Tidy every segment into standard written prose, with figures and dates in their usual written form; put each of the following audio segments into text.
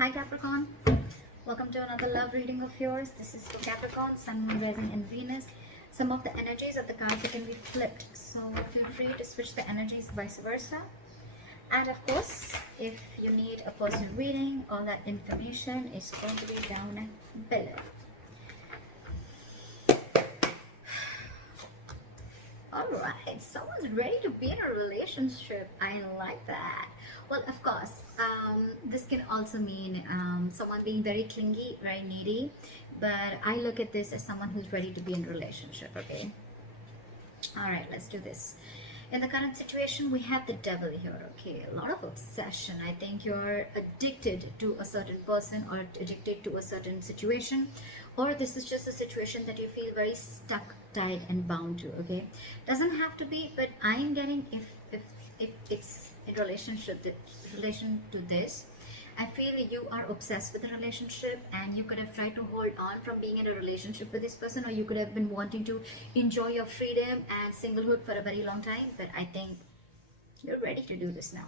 Hi Capricorn, welcome to another love reading of yours. This is for Capricorn, Sun, Moon, Rising and Venus. Some of the energies of the cards can be flipped, so feel free to switch the energies vice versa. And of course, if you need a personal reading, all that information is going to be down below. Alright, someone's ready to be in a relationship. I like that. Well, of course, this can also mean someone being very clingy, very needy. But I look at this as someone who's ready to be in a relationship, okay? Alright, let's do this. In the current situation, we have the devil here, okay? A lot of obsession. I think you're addicted to a certain person or addicted to a certain situation. Or this is just a situation that you feel very stuck, tied and bound to, okay? Doesn't have to be, but I'm getting if it's in relation to this, I feel you are obsessed with the relationship and you could have tried to hold on from being in a relationship with this person, or you could have been wanting to enjoy your freedom and singlehood for a very long time, but I think you're ready to do this now.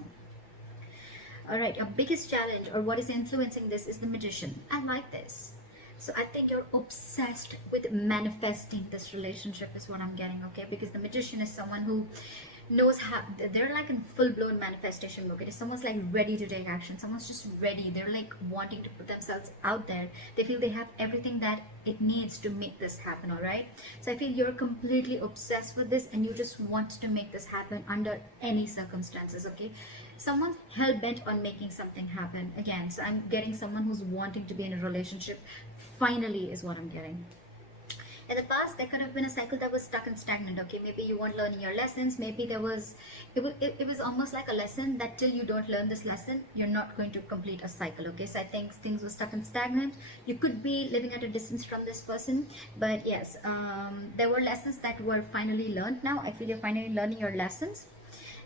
Alright, your biggest challenge or what is influencing this is the Magician. I like this. So I think you're obsessed with manifesting this relationship is what I'm getting, okay? Because the Magician is someone who knows how, they're like in full-blown manifestation mode. It is someone's like ready to take action. Someone's just ready. They're like wanting to put themselves out there. They feel they have everything that it needs to make this happen, all right? So I feel you're completely obsessed with this and you just want to make this happen under any circumstances, okay? Someone's hell-bent on making something happen again. So I'm getting someone who's wanting to be in a relationship finally is what I'm getting. In the past, there could have been a cycle that was stuck and stagnant, okay? Maybe you weren't learning your lessons. Maybe there was, it was almost like a lesson that till you don't learn this lesson, you're not going to complete a cycle, okay? So I think things were stuck and stagnant. You could be living at a distance from this person, but yes, there were lessons that were finally learned now. I feel you're finally learning your lessons.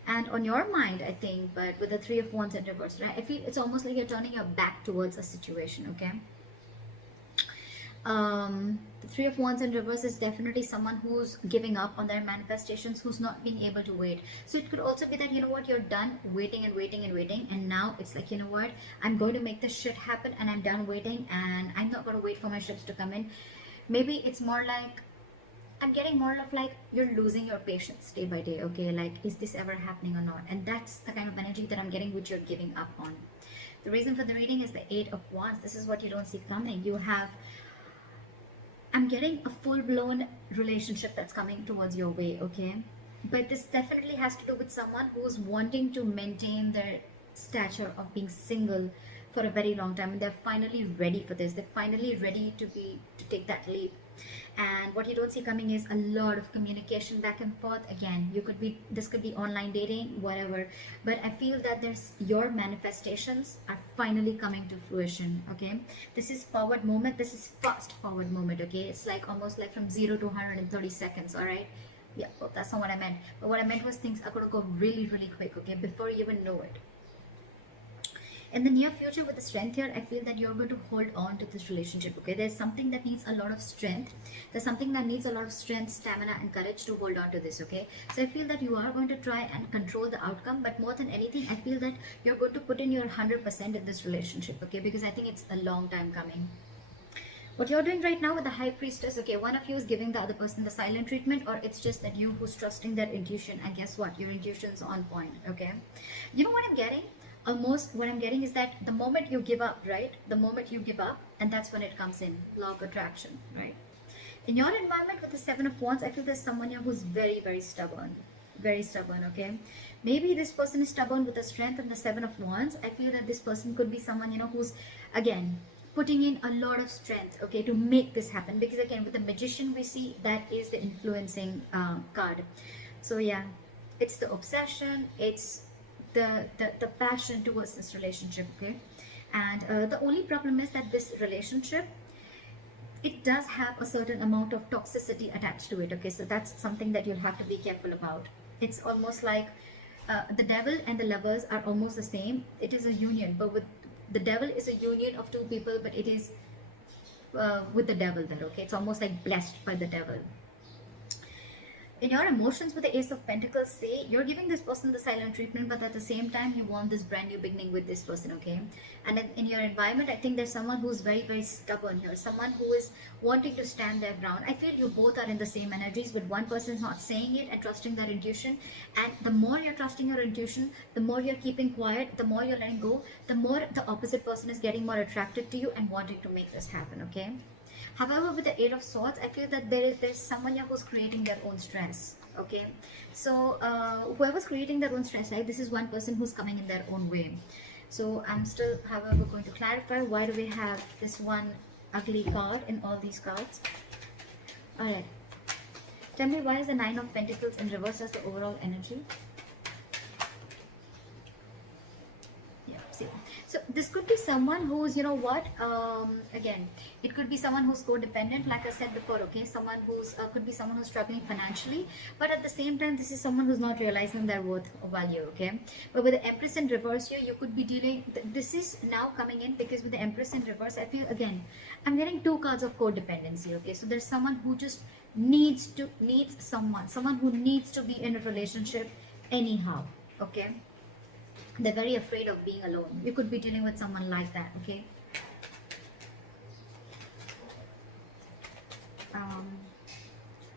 And on your mind, I think, but with the Three of Wands in reverse, right? I feel it's almost like you're turning your back towards a situation, okay? The Three of Wands in reverse is definitely someone who's giving up on their manifestations, who's not being able to wait. So it could also be that, you know what, you're done waiting and waiting and waiting, and now it's like, you know what, I'm going to make this shit happen and I'm done waiting and I'm not going to wait for my ships to come in. Maybe it's more like, I'm getting more of like you're losing your patience day by day, okay? Like, is this ever happening or not? And that's the kind of energy that I'm getting, which you're giving up on. The reason for the reading is the Eight of Wands. This is what you don't see coming. You have, I'm getting a full-blown relationship that's coming towards your way, okay? But this definitely has to do with someone who's wanting to maintain their stature of being single for a very long time, and they're finally ready for this. They're finally ready to take that leap. And what you don't see coming is a lot of communication back and forth. Again, this could be online dating, whatever, but I feel that your manifestations are finally coming to fruition, okay? This is forward moment. This is fast forward moment, okay? It's like almost like from 0 to 130 seconds, all right? Yeah, well, that's not what I meant, but what I meant was things are going to go really, really quick, okay, before you even know it. In the near future, with the Strength here, I feel that you're going to hold on to this relationship, okay? There's something that needs a lot of strength. There's something that needs a lot of strength, stamina and courage to hold on to this, okay? So I feel that you are going to try and control the outcome, but more than anything, I feel that you're going to put in your 100% in this relationship, okay? Because I think it's a long time coming. What you're doing right now with the High Priestess, okay, one of you is giving the other person the silent treatment, or it's just that you who's trusting their intuition, and guess what? Your intuition's on point, okay? You know what I'm getting? Almost what I'm getting is that the moment you give up, right? The moment you give up, and that's when it comes in, law of attraction, right? In your environment with the Seven of Wands, I feel there's someone here who's very, very stubborn, okay? Maybe this person is stubborn with the Strength and the Seven of Wands. I feel that this person could be someone, you know, who's, again, putting in a lot of strength, okay, to make this happen. Because again, with the Magician, we see that is the influencing card. So yeah, it's the obsession, it's the passion towards this relationship, okay? And the only problem is that this relationship, it does have a certain amount of toxicity attached to it, okay? So that's something that you'll have to be careful about. It's almost like the Devil and the Lovers are almost the same. It is a union, but with the Devil is a union of two people, but it is with the Devil there, okay? It's almost like blessed by the Devil. In your emotions with the Ace of Pentacles, say you're giving this person the silent treatment, but at the same time you want this brand new beginning with this person, okay? And in your environment, I think there's someone who's very, very stubborn here, someone who is wanting to stand their ground. I feel you both are in the same energies, but one person's not saying it and trusting their intuition. And the more you're trusting your intuition, the more you're keeping quiet, the more you're letting go, the more the opposite person is getting more attracted to you and wanting to make this happen, okay? However, with the Eight of Swords, I feel that there's someone here who's creating their own stress, okay? So whoever's creating their own stress, right, this is one person who's coming in their own way. So I'm still, however, going to clarify, why do we have this one ugly card in all these cards? All right. Tell me, why is the Nine of Pentacles in reverse as the overall energy? So this could be someone who's, you know what, again, it could be someone who's codependent, like I said before, okay? Someone who's, could be someone who's struggling financially, but at the same time, this is someone who's not realizing their worth or value, okay? But with the Empress in reverse here, you could be dealing, this is now coming in because with the Empress in reverse, I feel, again, I'm getting two cards of codependency, okay? So there's someone who just needs someone who needs to be in a relationship anyhow, okay? They're very afraid of being alone. You could be dealing with someone like that, okay?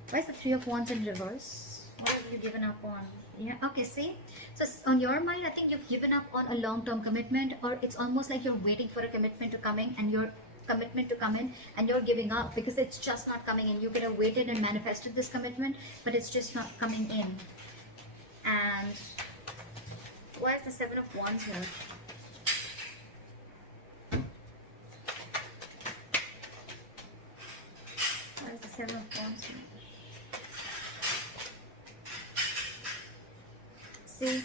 Why is the Three of Wands in reverse? What have you given up on? Yeah, okay, see? So on your mind, I think you've given up on a long-term commitment, or it's almost like you're waiting for a commitment to come in and you're giving up because it's just not coming in. You could have waited and manifested this commitment, but it's just not coming in. And why is the Seven of Wands here? Why is the Seven of Wands here? See,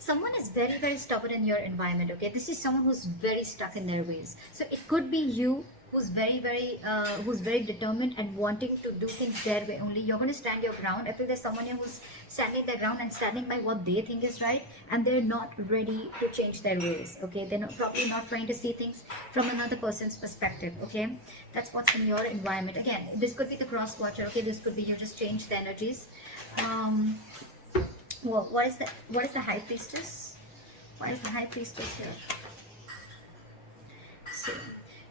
someone is very, very stubborn in your environment, okay? This is someone who's very stuck in their ways. So it could be you who's very, very determined and wanting to do things their way only. You're going to stand your ground. I feel there's someone here who's standing their ground and standing by what they think is right, and they're not ready to change their ways, okay? They're probably not trying to see things from another person's perspective, okay? That's what's in your environment. Again, this could be the cross watcher, okay? This could be you just change the energies. Well, what is the High Priestess? Why is the High Priestess here? So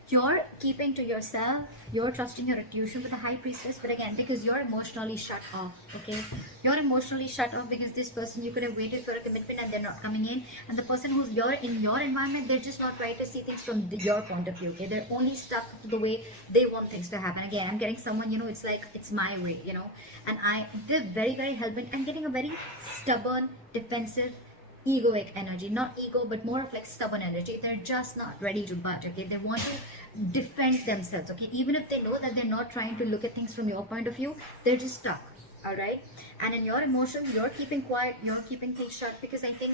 you're keeping to yourself, you're trusting your intuition with the High Priestess, but again, because you're emotionally shut off, okay? You're emotionally shut off because this person, you could have waited for a commitment and they're not coming in. And the person who's in your environment, they're just not trying to see things from your point of view, okay? They're only stuck to the way they want things to happen. Again, I'm getting someone, you know, it's like, it's my way, you know? And they're very, very hell-bent. I'm getting a very stubborn, defensive, egoic energy. Not ego, but more of like stubborn energy. They're just not ready to budge, okay? They want to defend themselves, okay? Even if they know that they're not trying to look at things from your point of view, they're just stuck, all right? And in your emotions, you're keeping quiet, you're keeping things shut because I think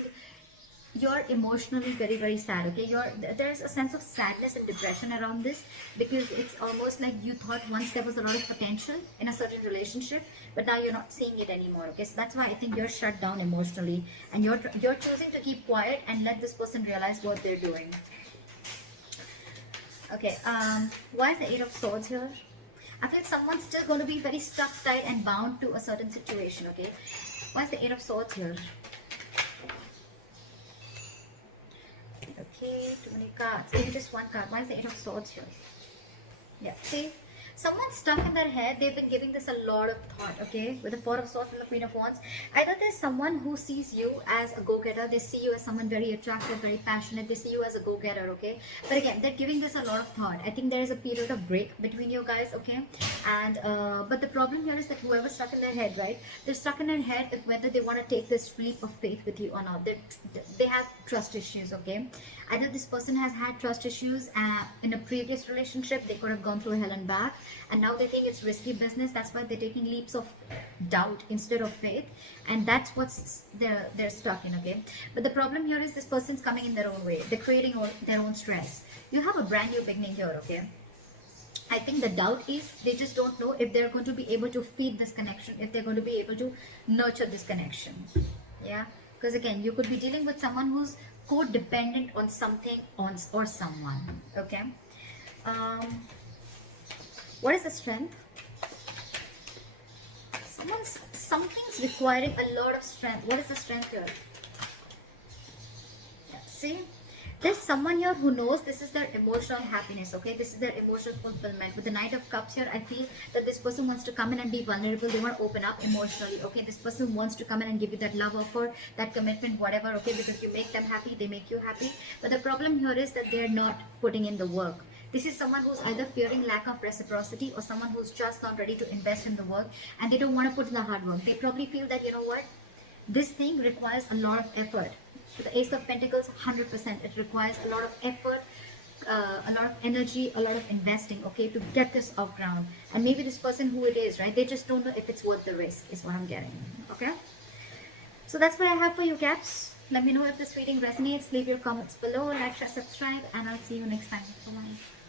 you're emotionally very, very sad, okay? There's a sense of sadness and depression around this because it's almost like you thought once there was a lot of potential in a certain relationship, but now you're not seeing it anymore, okay? So that's why I think you're shut down emotionally and you're choosing to keep quiet and let this person realize what they're doing. Okay, why is the Eight of Swords here? I feel someone's still going to be very stuck, tight and bound to a certain situation, okay? Why is the Eight of Swords here? Okay, too many cards. Maybe just one card. Why is the Eight of Swords here? Yeah, see? Someone's stuck in their head. They've been giving this a lot of thought, okay? With the Four of Swords and the Queen of Wands. Either there's someone who sees you as a go-getter. They see you as someone very attractive, very passionate. They see you as a go-getter, okay? But again, they're giving this a lot of thought. I think there is a period of break between you guys, okay? And, but the problem here is that whoever's stuck in their head, right? They're stuck in their head if whether they want to take this leap of faith with you or not. They have trust issues, okay? Either this person has had trust issues in a previous relationship. They could have gone through hell and back. And now they think it's risky business. That's why they're taking leaps of doubt instead of faith. And that's what's they're stuck in, okay? But the problem here is this person's coming in their own way. They're creating their own stress. You have a brand new beginning here, okay? I think the doubt is they just don't know if they're going to be able to feed this connection, if they're going to be able to nurture this connection. Yeah? Because again, you could be dealing with someone who's codependent on something or someone, okay? What is the Strength? Someone's something's requiring a lot of strength. What is the strength here? Yeah, see, there's someone here who knows this is their emotional happiness, okay? This is their emotional fulfillment. With the Knight of Cups here, I feel that this person wants to come in and be vulnerable. They want to open up emotionally, okay? This person wants to come in and give you that love offer, that commitment, whatever, okay? Because you make them happy, they make you happy. But the problem here is that they're not putting in the work. This is someone who's either fearing lack of reciprocity or someone who's just not ready to invest in the work and they don't want to put in the hard work. They probably feel that, you know what, this thing requires a lot of effort. So the Ace of Pentacles, 100%. It requires a lot of effort, a lot of energy, a lot of investing, okay, to get this off ground. And maybe this person who it is, right, they just don't know if it's worth the risk, is what I'm getting, okay? So that's what I have for you, Caps. Let me know if this reading resonates. Leave your comments below, like, share, subscribe, and I'll see you next time. Bye-bye.